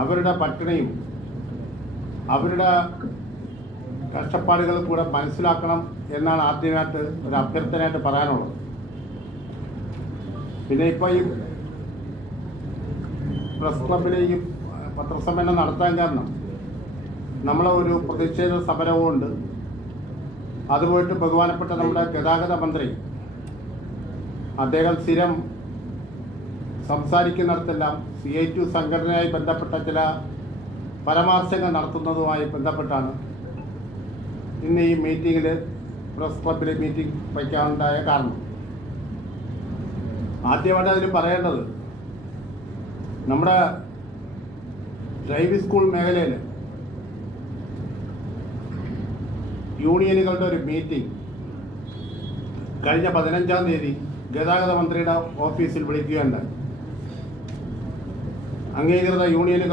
അവരുടെ പട്ടിണിയും അവരുടെ കഷ്ടപ്പാടുകൾ കൂടെ മനസ്സിലാക്കണം എന്നാണ് ആദ്യമായിട്ട് ഒരു അഭ്യർത്ഥനയായിട്ട് പറയാനുള്ളത്. പിന്നെ ഇപ്പോൾ ഈ പ്രസ് ക്ലബിലെ ഈ പത്രസമ്മേളനം നടത്താൻ കാരണം നമ്മളെ ഒരു പ്രതിഷേധ സമരവുമുണ്ട്. അതുപോയിട്ട് ബഹുമാനപ്പെട്ട നമ്മുടെ ഗതാഗത മന്ത്രി അദ്ദേഹം സ്ഥിരം സംസാരിക്കുന്നിടത്തെല്ലാം CITU സംഘടനയുമായി ബന്ധപ്പെട്ട ചില പരാമർശങ്ങൾ നടത്തുന്നതുമായി ബന്ധപ്പെട്ടാണ് ഇന്ന് ഈ മീറ്റിങ്ങിൽ പ്രസ് ക്ലബിലെ മീറ്റിംഗ് വയ്ക്കാനുണ്ടായ കാരണം. ആദ്യമായിട്ട് അതിൽ പറയേണ്ടത് നമ്മുടെ ഡ്രൈവിംഗ് സ്കൂൾ മേഖലയിൽ യൂണിയനുകളുടെ ഒരു മീറ്റിംഗ് കഴിഞ്ഞ 15-ാം തീയതി ഗതാഗത മന്ത്രിയുടെ ഓഫീസിൽ വിളിക്കുകയുണ്ടായി. അംഗീകൃത യൂണിയനുകൾ